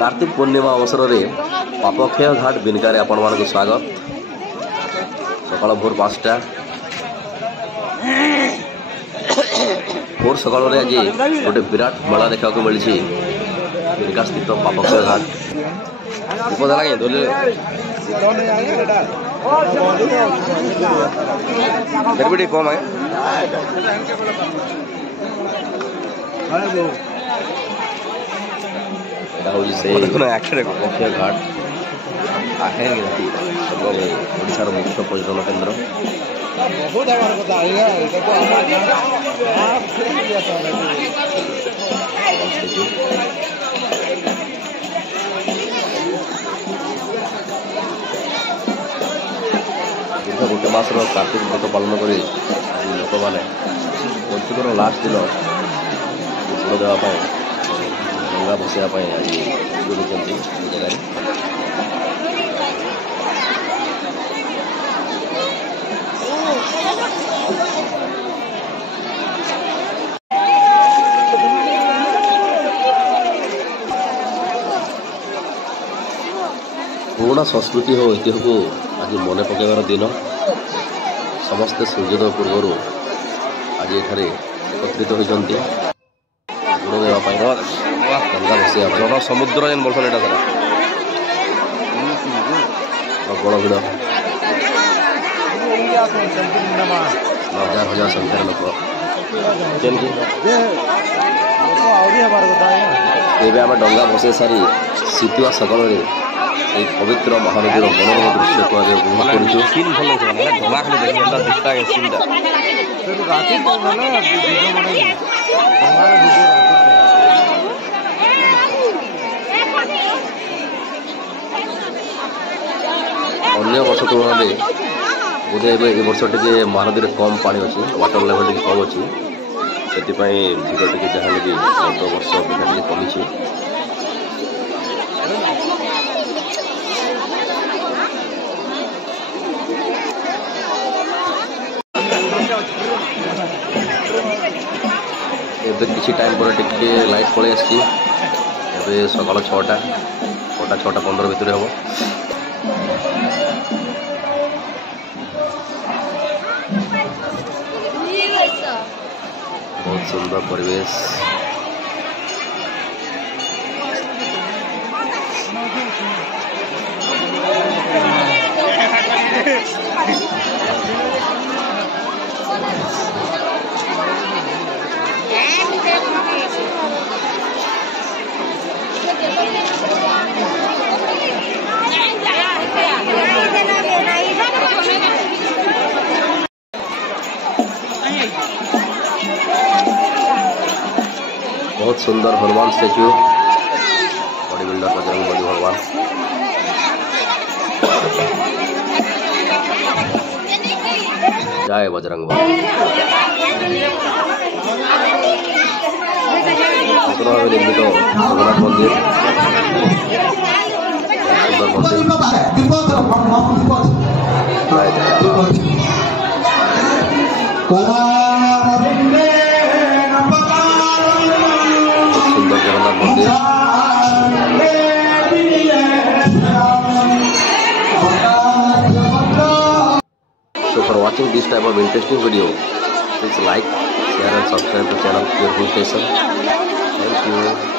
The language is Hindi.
कार्तिक पूर्णिमा अवसर में पापक्षय घाट बिनकार आपण मान स्वागत। सकाल भोर 5टा भोर सकाल आज गोटे विराट मेला देखा मिली बिनका स्थित पापक्षय घाट कम है पापक्षय घाट ओडिशार मुख्य पर्यटन केन्द्र दीर्घ गोटे मासर कार्तिक व्रत पालन कर लोक मैंने पंचकर लास्ट दिन बुड़ देवाई डंगा बसवाई आज जोड़ुंट जगह पुराना संस्कृति और ऐतिह्य को आज मन पकड़ दिन समस्ते सूर्योदय पूर्व आज एठारे एकत्रित होती बुड़ देवाई गंगा बसैया जन समुद्र जेन बोलते यहाँ सारा प्रबल भिड़ हजार हजार संख्यार लोक एवं आम डंगा बसई सारी शीतुआ सकाल पवित्र महानदीर मनोरम दृश्य को आज उपभोग करूँ। सीन भल डंगा खाली देखा सीनटा अन्य वर्ष तुलन में बोधे ए वर्ष टे महानदी में कम पानी अच्छी वाटर लेवल टे कम अच्छी से भिड़ टे जहाँ भी गत वर्ष अपेक्षा टे कमी। एबे किसी टाइम पर टिके लाइट पड़े आसी सकाल 6टा 6:15 भितर हम बहुत सुंदर परिवेश बहुत सुंदर Hanuman statue body builder Bajrang Bali भगवान जय बजरंग बली निर्मित जगन्नाथ मंदिर सुंदर मंदिर जगन्नाथ मंदिर। So for watching this type of interesting video, please like, share and subscribe to channel Pure Hill Station. Thank you.